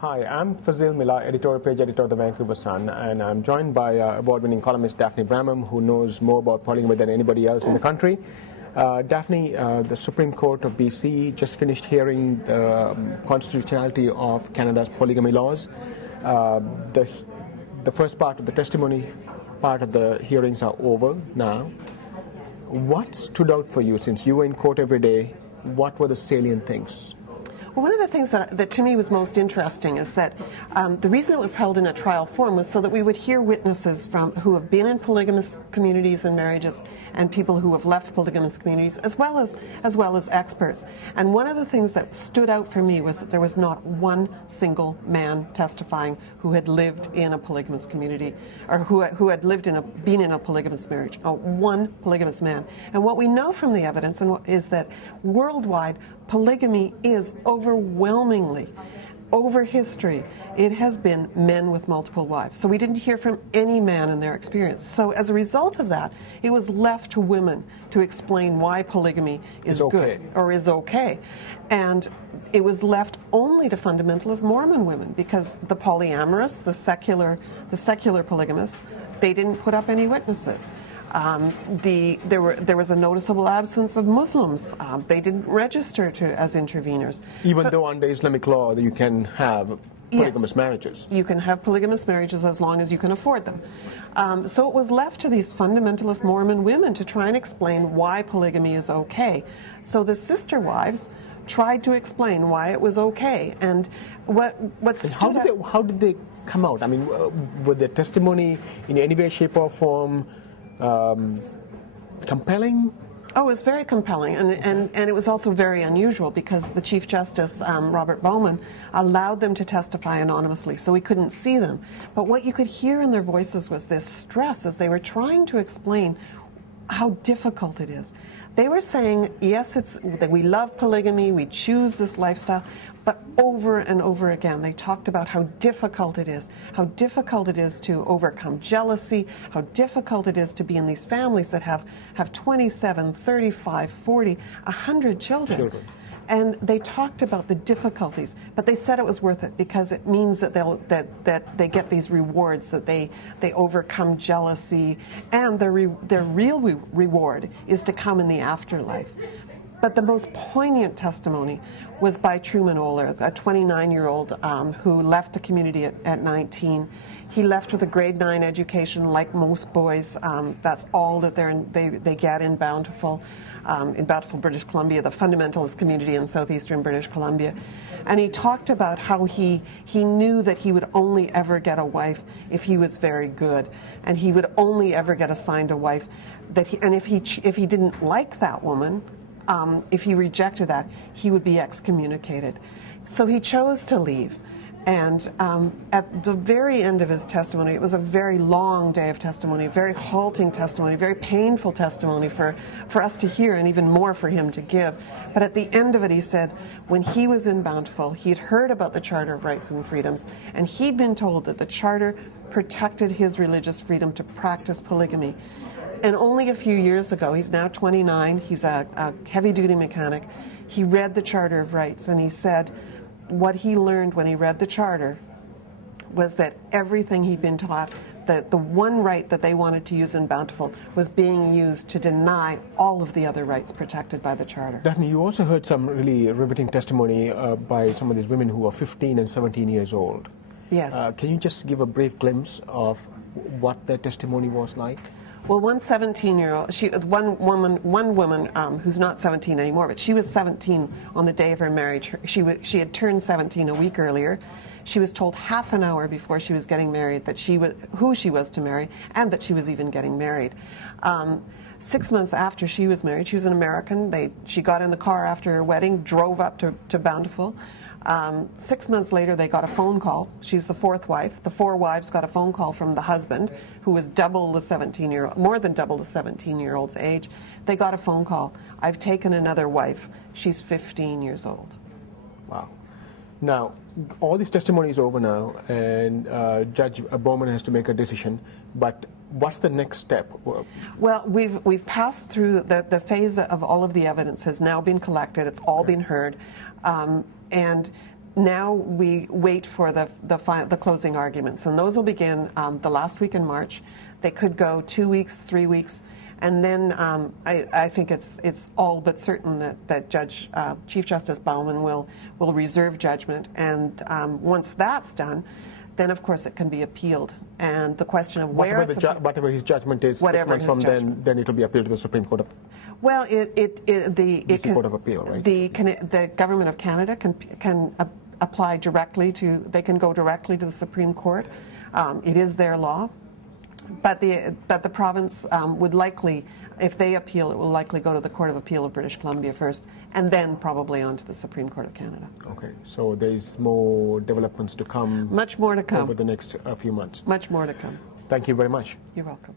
Hi, I'm Fazil Millar, editorial page editor of the Vancouver Sun, and I'm joined by award-winning columnist Daphne Bramham, who knows more about polygamy than anybody else in the country. Daphne, the Supreme Court of BC just finished hearing the constitutionality of Canada's polygamy laws. The first part of the testimony part of the hearings are over now. What stood out for you, since you were in court every day? What were the salient things? Well, one of the things that to me was most interesting is that the reason it was held in a trial form was so that we would hear witnesses who have been in polygamous communities and marriages and people who have left polygamous communities, as well as experts. And one of the things that stood out for me was that there was not one single man testifying who had lived in a polygamous community or who had been in a polygamous marriage. One polygamous man. And what we know from the evidence is that worldwide, polygamy is overwhelmingly, over history, it has been men with multiple wives. So we didn't hear from any man in their experience. So as a result of that, it was left to women to explain why polygamy is good or is okay. And it was left only to fundamentalist Mormon women, because the polyamorous, the secular polygamists, they didn't put up any witnesses. There was a noticeable absence of Muslims. They didn't register as interveners. Even though under Islamic law you can have polygamous marriages. You can have polygamous marriages as long as you can afford them. So it was left to these fundamentalist Mormon women to try and explain why polygamy is okay. So the sister wives tried to explain why it was okay. And how did they come out? I mean, were their testimony in any way, shape or form compelling? Oh, it was very compelling, and it was also very unusual, because the Chief Justice, Robert Bowman, allowed them to testify anonymously, so we couldn't see them. But what you could hear in their voices was this stress as they were trying to explain how difficult it is. They were saying, yes, it's that we love polygamy, we choose this lifestyle, but over and over again they talked about how difficult it is to overcome jealousy, how difficult it is to be in these families that have 27, 35, 40, 100 children. And they talked about the difficulties, but they said it was worth it, because it means that they get these rewards, that they overcome jealousy, and their real reward is to come in the afterlife. But the most poignant testimony was by Truman Oler, a 29-year-old who left the community at 19. He left with a grade 9 education, like most boys. That's all that they get in Bountiful, British Columbia, the fundamentalist community in southeastern British Columbia. And he talked about how he knew that he would only ever get a wife if he was very good, and he would only ever get assigned a wife and if he didn't like that woman, if he rejected that, he would be excommunicated. So he chose to leave. And at the very end of his testimony, it was a very long day of testimony, very halting testimony, very painful testimony for us to hear, and even more for him to give. But at the end of it, he said, when he was in Bountiful, he'd heard about the Charter of Rights and Freedoms, and he'd been told that the Charter protected his religious freedom to practice polygamy. And only a few years ago, he's now 29, he's a heavy-duty mechanic, he read the Charter of Rights, and he said what he learned when he read the Charter was that everything he'd been taught, that the one right that they wanted to use in Bountiful was being used to deny all of the other rights protected by the Charter. Daphne, you also heard some really riveting testimony by some of these women who are 15 and 17 years old. Yes. Can you just give a brief glimpse of what their testimony was like? Well, one 17-year-old, one woman who's not 17 anymore, but she was 17 on the day of her marriage. She had turned 17 a week earlier. She was told half an hour before she was getting married that who she was to marry, and that she was even getting married. 6 months after she was married, she was an American. She got in the car after her wedding, drove up to Bountiful. 6 months later, they got a phone call. She's the fourth wife. The four wives got a phone call from the husband, who was more than double the 17-year-old's age. They got a phone call. I've taken another wife. She's 15 years old. Wow. Now, all this testimony is over now, and Judge Bowman has to make a decision. But what's the next step? Well, we've passed through the phase of all of the evidence has now been collected. It's all been heard. And now we wait for the closing arguments, and those will begin the last week in March. They could go 2 weeks, 3 weeks, and then I think it's all but certain that Chief Justice Bauman will reserve judgment, and once that's done, then of course it can be appealed. And the question of whatever his judgment is 6 months from then it will be appealed to the Supreme Court. Well, Court of Appeal, right? The Government of Canada can apply directly to. They can go directly to the Supreme Court. It is their law, but the province would likely, if they appeal, it will likely go to the Court of Appeal of British Columbia first, and then probably on to the Supreme Court of Canada. Okay, so there's more developments to come. Much more to come over the next few months. Much more to come. Thank you very much. You're welcome.